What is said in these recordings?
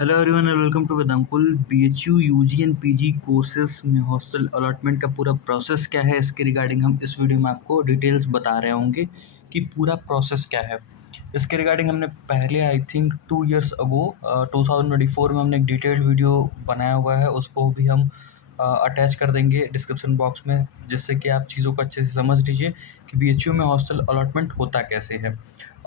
Hello everyone and welcome to Vedankul. BHU UG and PG courses में hostel allotment का पूरा process क्या है, इसके रिगार्डिंग हम इस वीडियो में आपको डिटेल्स बता रहे होंगे कि पूरा प्रोसेस क्या है। इसके रिगार्डिंग हमने पहले आई थिंक 2 इयर्स अगो 2024 में हमने एक डिटेल्ड वीडियो बनाया हुआ है, उसको भी हम अटैच कर देंगे डिस्क्रिप्शन बॉक्स में, जिससे कि आप चीज़ों को अच्छे से समझ लीजिए कि बीएचयू में हॉस्टल अलॉटमेंट होता कैसे है।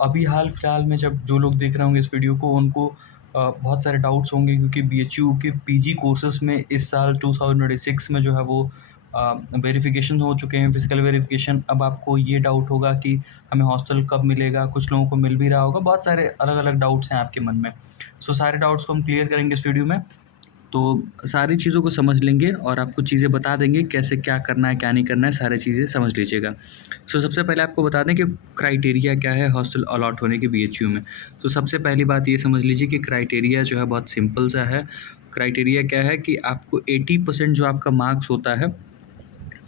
अभी हाल फिलहाल में जब जो लोग देख रहे होंगे इस वीडियो को, उनको बहुत सारे डाउट्स होंगे, क्योंकि बीएचयू के पीजी कोर्सेज़ में इस साल 2026 में जो है वो वेरिफ़िकेशन हो चुके हैं, फ़िज़िकल वेरिफ़िकेशन। अब आपको ये डाउट होगा कि हमें हॉस्टल कब मिलेगा, कुछ लोगों को मिल भी रहा होगा, बहुत सारे अलग-अलग डाउट्स हैं आपके मन में। सो सारे डाउट्स को हम क्लियर करेंगे इस वीडियो में। तो सारी चीज़ों को समझ लेंगे और आपको चीज़ें बता देंगे कैसे क्या करना है, क्या नहीं करना है, सारी चीज़ें समझ लीजिएगा। सो सबसे पहले आपको बता दें कि क्राइटेरिया क्या है हॉस्टल अलॉट होने के बीएचयू में। तो सबसे पहली बात ये समझ लीजिए कि क्राइटेरिया जो है बहुत सिंपल सा है। क्राइटेरिया क्या है कि आपको 80% जो आपका मार्क्स होता है,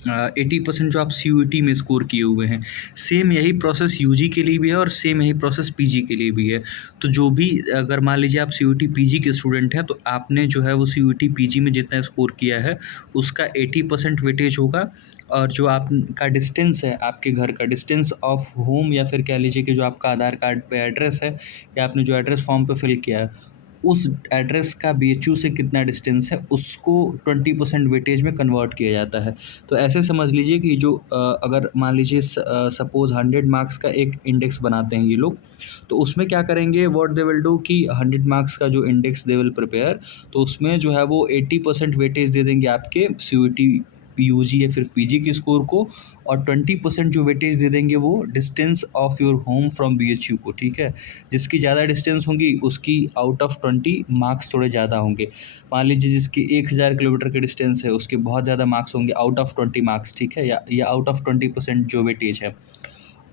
80% जो आप सीयूईटी में स्कोर किए हुए हैं, सेम यही प्रोसेस यूजी के लिए भी है और सेम यही प्रोसेस पीजी के लिए भी है। तो जो भी, अगर मान लीजिए आप सीयूईटी पीजी के स्टूडेंट हैं, तो आपने जो है वो सीयूईटी पीजी में जितना स्कोर किया है उसका 80% वेटेज होगा। और जो आपका डिस्टेंस है, आपके घर का डिस्टेंस ऑफ होम, या फिर कह लीजिए कि जो आपका आधार कार्ड पे एड्रेस है या आपने जो एड्रेस फॉर्म पे फिल किया है, उस एड्रेस का बीएचयू से कितना डिस्टेंस है, उसको 20% वेटेज में कन्वर्ट किया जाता है। तो ऐसे समझ लीजिए कि जो अगर मान लीजिए सपोज़ 100 मार्क्स का एक इंडेक्स बनाते हैं ये लोग, तो उसमें क्या करेंगे, व्हाट दे विल डू कि 100 मार्क्स का जो इंडेक्स दे विल प्रिपेयर, तो उसमें जो है वो 80% वेटेज दे देंगे आपके सीयूईटी यूजी या फिर पीजी के स्कोर को, और 20% जो वेटेज दे देंगे वो distance of your home from BHU को। ठीक है, जिसकी ज़्यादा डिस्टेंस होंगी उसकी आउट ऑफ 20 मार्क्स थोड़े ज़्यादा होंगे। मान लीजिए जिसकी 1000 किलोमीटर की डिस्टेंस है, उसके बहुत ज़्यादा मार्क्स होंगे, आउट ऑफ 20 मार्क्स। ठीक है, या आउट ऑफ 20% जो वेटेज है।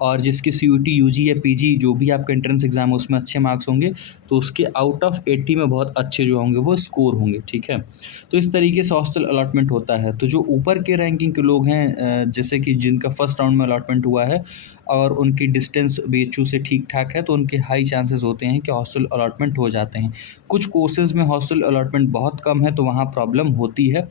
और जिसकी सीयूटी यूजी या पीजी जो भी आपका एंट्रेंस एग्ज़ाम है उसमें अच्छे मार्क्स होंगे, तो उसके आउट ऑफ 80 में बहुत अच्छे जो होंगे वो स्कोर होंगे। ठीक है, तो इस तरीके से हॉस्टल अलॉटमेंट होता है। तो जो ऊपर के रैंकिंग के लोग हैं, जैसे कि जिनका फर्स्ट राउंड में अलॉटमेंट हुआ है और उनकी डिस्टेंस बीएचयू से ठीक ठाक है, तो उनके हाई चांसेस होते हैं कि हॉस्टल अलॉटमेंट हो जाते हैं। कुछ कोर्सेज़ में हॉस्टल अलॉटमेंट बहुत कम है, तो वहाँ प्रॉब्लम होती है।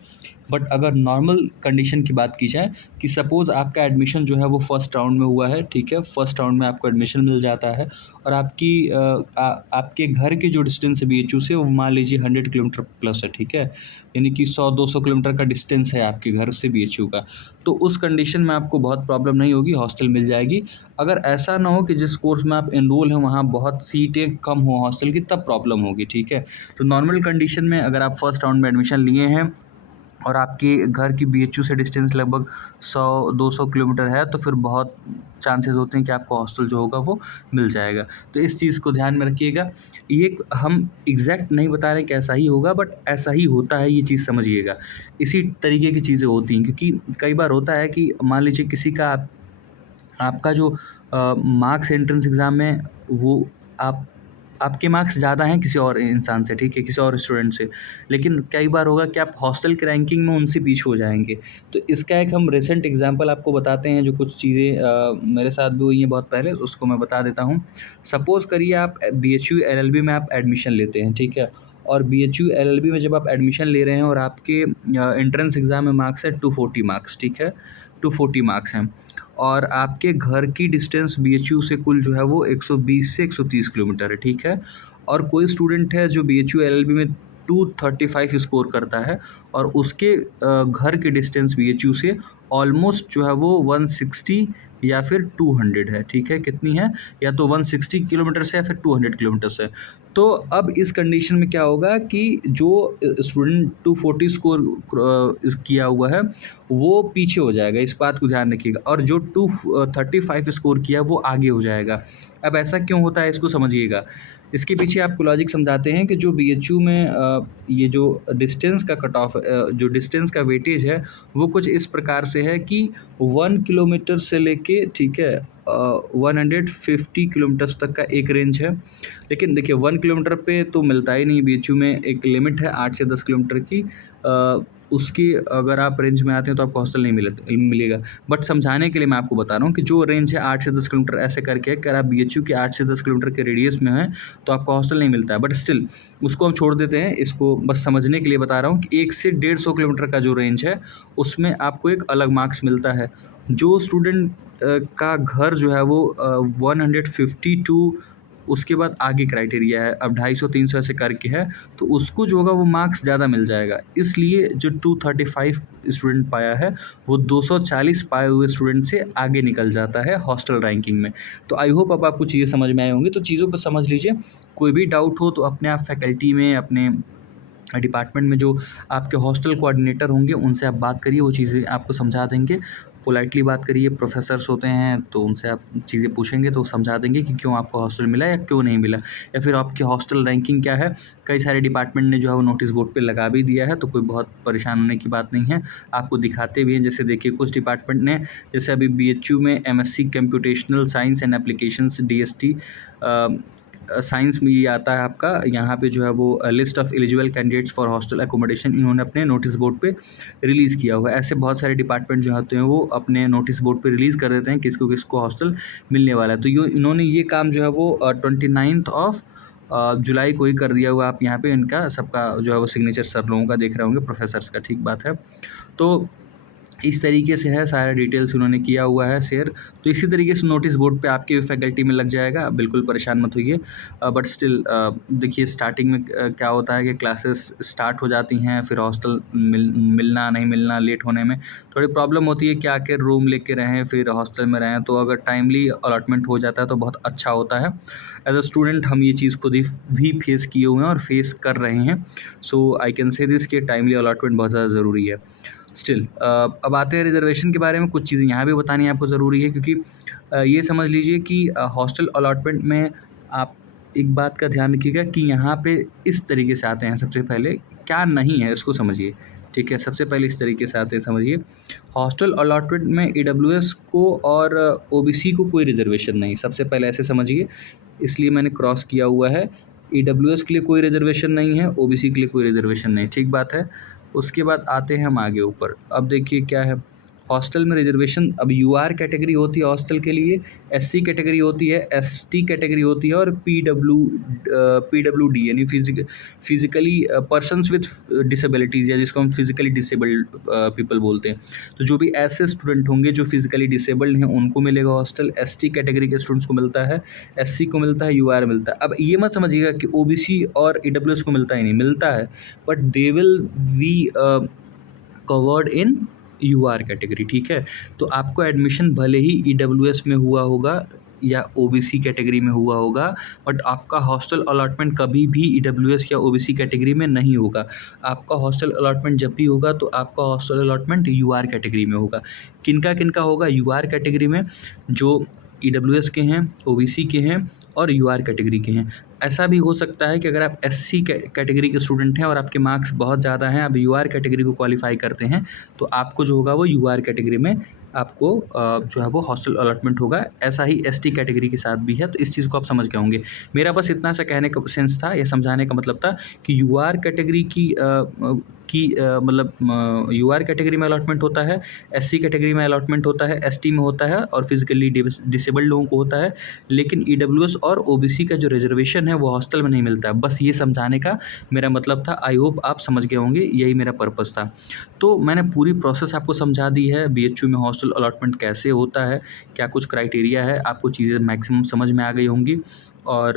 बट अगर नॉर्मल कंडीशन की बात की जाए कि सपोज़ आपका एडमिशन जो है वो फर्स्ट राउंड में हुआ है, ठीक है, फर्स्ट राउंड में आपको एडमिशन मिल जाता है, और आपके घर की जो डिस्टेंस है बीएचयू से, वो मान लीजिए 100 किलोमीटर प्लस है। ठीक है, यानी कि 100-200 किलोमीटर का डिस्टेंस है आपके घर से बीएचयू का, तो उस कंडीशन में आपको बहुत प्रॉब्लम नहीं होगी, हॉस्टल मिल जाएगी। अगर ऐसा ना हो कि जिस कोर्स में आप एनरोल हैं वहाँ बहुत सीटें कम हो हॉस्टल की, तब प्रॉब्लम होगी। ठीक है, तो नॉर्मल कंडीशन में अगर आप फर्स्ट राउंड में एडमिशन लिए हैं और आपके घर की बीएचयू से डिस्टेंस लगभग 100-200 किलोमीटर है, तो फिर बहुत चांसेस होते हैं कि आपको हॉस्टल जो होगा वो मिल जाएगा। तो इस चीज़ को ध्यान में रखिएगा। ये हम एग्जैक्ट नहीं बता रहे हैं कि ऐसा ही होगा, बट ऐसा ही होता है, ये चीज़ समझिएगा। इसी तरीके की चीज़ें होती हैं, क्योंकि कई बार होता है कि मान लीजिए किसी का आपका जो मार्क्स एंट्रेंस एग्ज़ाम में, वो आप आपके मार्क्स ज़्यादा हैं किसी और इंसान से, ठीक है, किसी और स्टूडेंट से, लेकिन कई बार होगा कि आप हॉस्टल की रैंकिंग में उनसे पीछे हो जाएँगे। तो इसका एक हम रिसेंट एग्ज़ाम्पल आपको बताते हैं, जो कुछ चीज़ें मेरे साथ भी हुई हैं बहुत पहले, उसको मैं बता देता हूँ। सपोज़ करिए आप बीएचयू एलएलबी में आप एडमिशन लेते हैं, ठीक है, और बीएचयू एलएलबी में जब आप एडमिशन ले रहे हैं और आपके एंट्रेंस एग्ज़ाम में मार्क्स है 240 मार्क्स, ठीक है, 240 मार्क्स हैं, और आपके घर की डिस्टेंस बीएचयू से कुल जो है वो 120 से 130 किलोमीटर है। ठीक है, और कोई स्टूडेंट है जो बीएचयू एलएलबी में 235 स्कोर करता है, और उसके घर की डिस्टेंस बीएचयू से ऑलमोस्ट जो है वो 160 या फिर 200 है। ठीक है, कितनी है, या तो 160 किलोमीटर से या फिर 200 किलोमीटर से। तो अब इस कंडीशन में क्या होगा कि जो स्टूडेंट 240 स्कोर किया हुआ है वो पीछे हो जाएगा, इस बात को ध्यान रखिएगा, और जो 235 स्कोर किया वो आगे हो जाएगा। अब ऐसा क्यों होता है, इसको समझिएगा। इसके पीछे आपको लॉजिक समझाते हैं कि जो बीएचयू में ये जो डिस्टेंस का कट ऑफ, जो डिस्टेंस का वेटेज है, वो कुछ इस प्रकार से है कि 1 किलोमीटर से लेके, ठीक है, 150 किलोमीटर्स तक का एक रेंज है। लेकिन देखिए 1 किलोमीटर पे तो मिलता ही नहीं, बीएचयू में एक लिमिट है 8 से 10 किलोमीटर की। उसके अगर आप रेंज में आते हैं तो आपको हॉस्टल नहीं मिलेगा। बट समझाने के लिए मैं आपको बता रहा हूँ कि जो रेंज है 8 से 10 किलोमीटर ऐसे करके है, अगर आप बीएचयू के 8 से 10 किलोमीटर के रेडियस में हैं तो आपको हॉस्टल नहीं मिलता है। बट स्टिल उसको हम छोड़ देते हैं, इसको बस समझने के लिए बता रहा हूँ कि 1 से 150 किलोमीटर का जो रेंज है उसमें आपको एक अलग मार्क्स मिलता है। जो स्टूडेंट का घर जो है वो 150 टू उसके बाद आगे क्राइटेरिया है, अब 250-300 ऐसे करके है, तो उसको जो होगा वो मार्क्स ज़्यादा मिल जाएगा। इसलिए जो 235 स्टूडेंट पाया है वो 240 पाए हुए स्टूडेंट से आगे निकल जाता है हॉस्टल रैंकिंग में। तो आई होप अब आपको चीज़ें समझ में आई होंगी, तो चीज़ों को समझ लीजिए। कोई भी डाउट हो तो अपने आप फैकल्टी में, अपने डिपार्टमेंट में जो आपके हॉस्टल कोऑर्डिनेटर होंगे उनसे आप बात करिए, वो चीज़ें आपको समझा देंगे। पोलाइटली बात करिए, प्रोफेसर्स होते हैं तो उनसे आप चीज़ें पूछेंगे तो समझा देंगे कि क्यों आपको हॉस्टल मिला या क्यों नहीं मिला, या फिर आपकी हॉस्टल रैंकिंग क्या है। कई सारे डिपार्टमेंट ने जो है वो नोटिस बोर्ड पे लगा भी दिया है, तो कोई बहुत परेशान होने की बात नहीं है, आपको दिखाते भी हैं। जैसे देखिए कुछ डिपार्टमेंट ने, जैसे अभी बीएचयू में MSc computational science and applications DST science में ये आता है आपका, यहाँ पे जो है वो list of eligible candidates for hostel accommodation इन्होंने अपने नोटिस बोर्ड पे रिलीज़ किया हुआ है। ऐसे बहुत सारे डिपार्टमेंट जो होते हैं वो अपने नोटिस बोर्ड पे रिलीज़ कर देते हैं किसको किसको हॉस्टल मिलने वाला है। तो इन्होंने ये काम जो है वो 29 ऑफ जुलाई को ही कर दिया हुआ। आप यहाँ पे इनका सबका जो है वो सिग्नेचर सर लोगों का देख रहे होंगे, प्रोफेसर्स का, ठीक बात है। तो इस तरीके से है, सारा डिटेल्स उन्होंने किया हुआ है शेयर। तो इसी तरीके से नोटिस बोर्ड पे आपके फैकल्टी में लग जाएगा, बिल्कुल परेशान मत होइए। बट स्टिल देखिए स्टार्टिंग में क्या होता है कि क्लासेस स्टार्ट हो जाती हैं, फिर हॉस्टल मिलना नहीं मिलना, लेट होने में थोड़ी प्रॉब्लम होती है कि आके रूम लेके रहें फिर हॉस्टल में रहें। तो अगर टाइमली अलॉटमेंट हो जाता है तो बहुत अच्छा होता है। एज अ स्टूडेंट हम ये चीज़ खुद ही भी फेस किए हुए हैं और फेस कर रहे हैं। सो आई कैन से दिस कि टाइमली अलॉटमेंट बहुत ज़्यादा ज़रूरी है। स्टिल अब आते हैं रिजर्वेशन के बारे में। कुछ चीज़ें यहाँ भी बतानी आपको ज़रूरी है, क्योंकि ये समझ लीजिए कि हॉस्टल अलॉटमेंट में आप एक बात का ध्यान रखिएगा कि यहाँ पे इस तरीके से आते हैं। सबसे पहले क्या नहीं है इसको समझिए, ठीक है। सबसे पहले इस तरीके से आते हैं, समझिए। हॉस्टल अलॉटमेंट में ईडब्ल्यूएस को और ओबीसी को कोई रिजर्वेशन नहीं, सबसे पहले ऐसे समझिए, इसलिए मैंने क्रॉस किया हुआ है। ईडब्ल्यूएस के लिए कोई रिजर्वेशन नहीं है, ओबीसी के लिए कोई रिजर्वेशन नहीं, ठीक बात है। उसके बाद आते हैं हम आगे ऊपर। अब देखिए क्या है हॉस्टल में रिजर्वेशन। अब यूआर कैटेगरी होती है हॉस्टल के लिए, एससी कैटेगरी होती है, एसटी कैटेगरी होती है, और पीडब्ल्यूडी यानी फिजिकली पर्सन्स विथ डिसेबिलिटीज़, या जिसको हम फिजिकली डिसेबल्ड पीपल बोलते हैं। तो जो भी ऐसे स्टूडेंट होंगे जो फिजिकली डिसेबल्ड हैं उनको मिलेगा हॉस्टल। एसटी कैटेगरी के स्टूडेंट्स को मिलता है, एससी को मिलता है, यूआर मिलता है। अब ये मत समझिएगा कि ओबीसी और ईडब्ल्यूएस को मिलता ही नहीं, मिलता है, but they will be covered in UR category, ठीक है। तो आपको एडमिशन भले ही ईडब्ल्यूएस में हुआ होगा या ओबीसी कैटेगरी में हुआ होगा, बट आपका हॉस्टल अलॉटमेंट कभी भी ईडब्ल्यूएस या ओबीसी कैटेगरी में नहीं होगा। आपका हॉस्टल अलॉटमेंट जब भी होगा तो आपका हॉस्टल अलॉटमेंट यूआर कैटेगरी में होगा। किनका किनका होगा यूआर कैटेगरी में? जो ईडब्ल्यूएस के हैं, ओबीसी के हैं और यूआर कैटेगरी के हैं। ऐसा भी हो सकता है कि अगर आप एससी कैटेगरी के स्टूडेंट हैं और आपके मार्क्स बहुत ज़्यादा हैं, आप यूआर कैटेगरी को क्वालिफाई करते हैं, तो आपको जो होगा वो यूआर कैटेगरी में आपको जो है वो हॉस्टल अलॉटमेंट होगा। ऐसा ही एसटी कैटेगरी के साथ भी है, तो इस चीज़ को आप समझ गए होंगे। मेरा बस इतना सा कहने का सेंस था या समझाने का मतलब था कि यूआर कैटेगरी की मतलब यूआर कैटेगरी में अलॉटमेंट होता है, एससी कैटेगरी में अलॉटमेंट होता है, एसटी में होता है और फिजिकली डिसेबल्ड लोगों को होता है। लेकिन ईडब्ल्यूएस और ओबीसी का जो रिजर्वेशन है वो हॉस्टल में नहीं मिलता है। बस ये समझाने का मेरा मतलब था। आई होप आप समझ गए होंगे, यही मेरा पर्पस था। तो मैंने पूरी प्रोसेस आपको समझा दी है, बीएचयू में हॉस्टल अलॉटमेंट कैसे होता है, क्या कुछ क्राइटेरिया है, आपको चीज़ें मैक्सिमम समझ में आ गई होंगी। और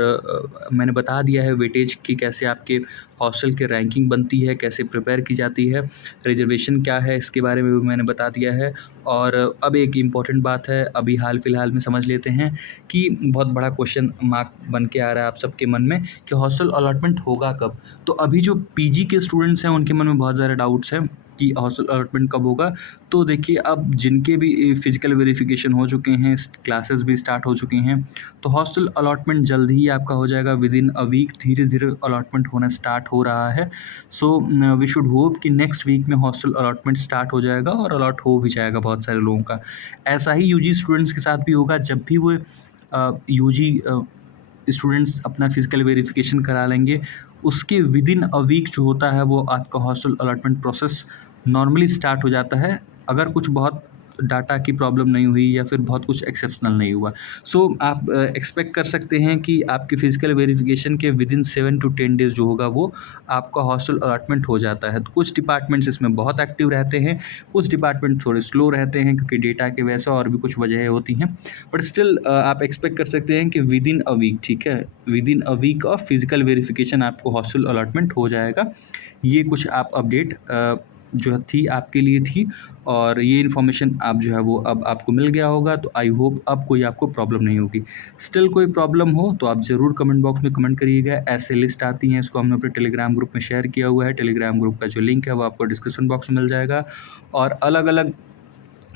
मैंने बता दिया है वेटेज की कैसे आपके हॉस्टल की रैंकिंग बनती है, कैसे प्रिपेयर की जाती है, रिजर्वेशन क्या है इसके बारे में भी मैंने बता दिया है। और अब एक इम्पॉर्टेंट बात है, अभी हाल फिलहाल में समझ लेते हैं कि बहुत बड़ा क्वेश्चन मार्क बन के आ रहा है आप सबके मन में कि हॉस्टल अलॉटमेंट होगा कब। तो अभी जो पीजी के स्टूडेंट्स हैं उनके मन में बहुत ज़्यादा डाउट्स हैं कि हॉस्टल अलॉटमेंट कब होगा। तो देखिए अब जिनके भी फिजिकल वेरिफिकेशन हो चुके हैं, क्लासेस भी स्टार्ट हो चुकी हैं, तो हॉस्टल अलॉटमेंट जल्द ही आपका हो जाएगा, विद इन अ वीक धीरे धीरे अलॉटमेंट होना स्टार्ट हो रहा है। सो वी शुड होप कि नेक्स्ट वीक में हॉस्टल अलॉटमेंट स्टार्ट हो जाएगा और अलॉट हो भी जाएगा बहुत सारे लोगों का। ऐसा ही यूजी स्टूडेंट्स के साथ भी होगा, जब भी वो यूजी स्टूडेंट्स अपना फिजिकल वेरिफिकेशन करा लेंगे उसके विद इन अ वीक जो होता है वो आपका hostel allotment process normally start हो जाता है, अगर कुछ बहुत डाटा की प्रॉब्लम नहीं हुई या फिर बहुत कुछ एक्सेप्शनल नहीं हुआ। सो आप एक्सपेक्ट कर सकते हैं कि आपकी फिजिकल वेरिफिकेशन के विदिन 7 टू 10 डेज़ जो होगा वो आपका हॉस्टल अलॉटमेंट हो जाता है। तो कुछ डिपार्टमेंट्स इसमें बहुत एक्टिव रहते हैं, कुछ डिपार्टमेंट थोड़े स्लो रहते हैं क्योंकि डेटा के वजह से और भी कुछ वजहें होती हैं। बट स्टिल आप एक्सपेक्ट कर सकते हैं कि विदिन अ वीक, ठीक है, within a week of physical verification आपको हॉस्टल अलॉटमेंट हो जाएगा। ये कुछ आप अपडेट जो थी आपके लिए थी, और ये इन्फॉर्मेशन आप जो है वो अब आपको मिल गया होगा। तो आई होप अब कोई आपको प्रॉब्लम नहीं होगी। स्टिल कोई प्रॉब्लम हो तो आप ज़रूर कमेंट बॉक्स में कमेंट करिएगा। ऐसे लिस्ट आती हैं, इसको हमने अपने टेलीग्राम ग्रुप में शेयर किया हुआ है। टेलीग्राम ग्रुप का जो लिंक है वो आपको डिस्क्रिप्शन बॉक्स में मिल जाएगा। और अलग-अलग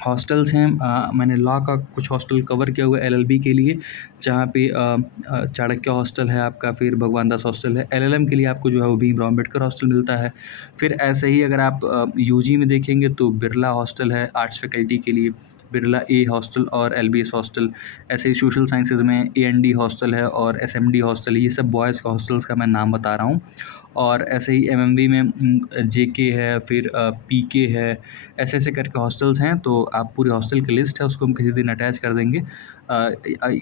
हॉस्टल्स हैं, मैंने लॉ का कुछ हॉस्टल कवर किया हुआ है एलएलबी के लिए, जहाँ पे चाणक्य हॉस्टल है आपका, फिर भगवान दास हॉस्टल है। एलएलएम के लिए आपको जो है वो भीमराव अम्बेडकर हॉस्टल मिलता है। फिर ऐसे ही अगर आप यूजी में देखेंगे तो बिरला हॉस्टल है आर्ट्स फैकल्टी के लिए, बिरला ए हॉस्टल और एलबीएस हॉस्टल। ऐसे ही सोशल साइंसेज़ में एएनडी हॉस्टल है और एसएमडी हॉस्टल है। ये सब बॉयज़ का हॉस्टल्स का मैं नाम बता रहा हूँ। और ऐसे ही एमएमवी में जेके है, फिर पीके है, ऐसे-ऐसे करके हॉस्टल्स हैं। तो आप पूरी हॉस्टल की लिस्ट है उसको हम किसी दिन अटैच कर देंगे,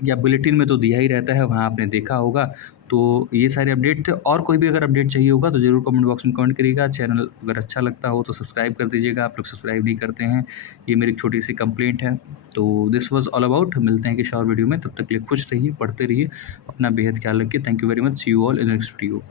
या बुलेटिन में तो दिया ही रहता है, वहाँ आपने देखा होगा। तो ये सारे अपडेट थे, और कोई भी अगर अपडेट चाहिए होगा तो ज़रूर कमेंट बॉक्स में कमेंट करिएगा। चैनल अगर अच्छा लगता हो तो सब्सक्राइब कर दीजिएगा, आप लोग सब्सक्राइब नहीं करते हैं, ये मेरी एक छोटी सी कंप्लेंट है। तो दिस वाज़ ऑल अबाउट, मिलते हैं किसी और वीडियो में, तब तक के लिए खुश रहिए, पढ़ते रहिए, अपना बेहद ख्याल रखिए। Thank you very much, see you all in next video.